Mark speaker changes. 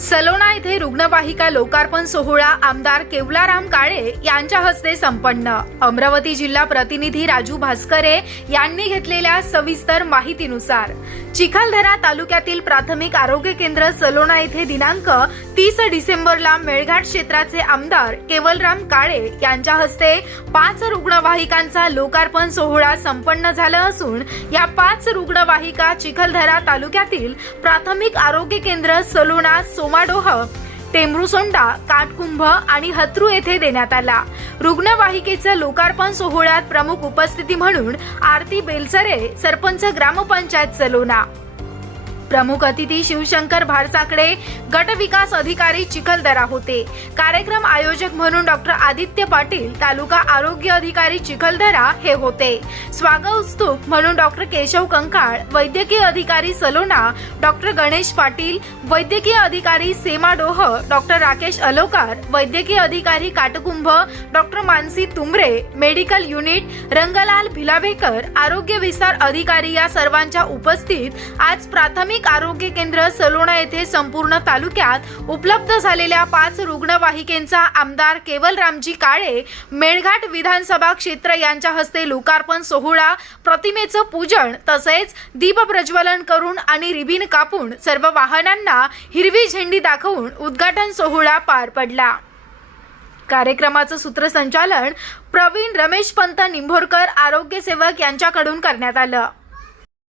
Speaker 1: सलोना येथे रुग्णवाहिका लोकार्पण सोहळा आमदार केवलाराम काळे यांच्या हस्ते संपन्न. अमरावती जिल्हा प्रतिनिधी राजू भास्करे यांनी घेतलेल्या सविस्तर माहितीनुसार. चिखलदरा तालुक्यातील प्राथमिक आरोग्य केंद्र सलोना येथे दिनांक तीस डिसेंबरला मेळघाट क्षेत्राचे आमदार केवलराम काळे यांच्या हस्ते पाच रुग्णवाहिकांचा लोकार्पण सोहळा संपन्न झाला असून या पाच रुग्णवाहिका चिखलदरा तालुक्यातील प्राथमिक आरोग्य केंद्र सलोना सोमाडोह टेंभरुसोंडा काटकुंभ आणि हत्रू येथे देण्यात आला. रुग्णवाहिकेचं लोकार्पण सोहळ्यात प्रमुख उपस्थिती म्हणून आरती बेलसरे सरपंच ग्रामपंचायत सलोना. प्रमुख अतिथी शिवशंकर भारसाकडे गट विकास अधिकारी चिखलदरा होते. कार्यक्रम आयोजक म्हणून डॉक्टर आदित्य पाटील तालुका आरोग्य अधिकारी चिखलदरा हे होते. स्वागतस्तुप म्हणून डॉक्टर केशव कंकाळ वैद्यकीय अधिकारी सलोना डॉक्टर गणेश पाटील वैद्यकीय अधिकारी सेमा डोह डॉक्टर राकेश अलोकार वैद्यकीय अधिकारी Katkumbh doctor Mansi Tumbare medical unit Ranglal Bhilavekar आरोग्य विस्तार अधिकारी या सर्वांच्या उपस्थित आज प्राथमिक आरोग्य केंद्र सलोणा येथे संपूर्ण तालुक्यात उपलब्ध झालेल्या पाच रुग्णवाहिकेंचा आमदार केवलरामजी काळे मेळघाट विधानसभा क्षेत्र यांच्या हस्ते लोकार्पण सोहळा प्रतिमेचं पूजन तसेच दीप प्रज्वलन करून आणि रिबीन कापून सर्व वाहनांना हिरवी झेंडी दाखवून उद्घाटन सोहळा पार पडला. कार्यक्रमाचं सूत्रसंचालन प्रवीण रमेश पंत निंभोरकर आरोग्य सेवक यांच्याकडून करण्यात आलं.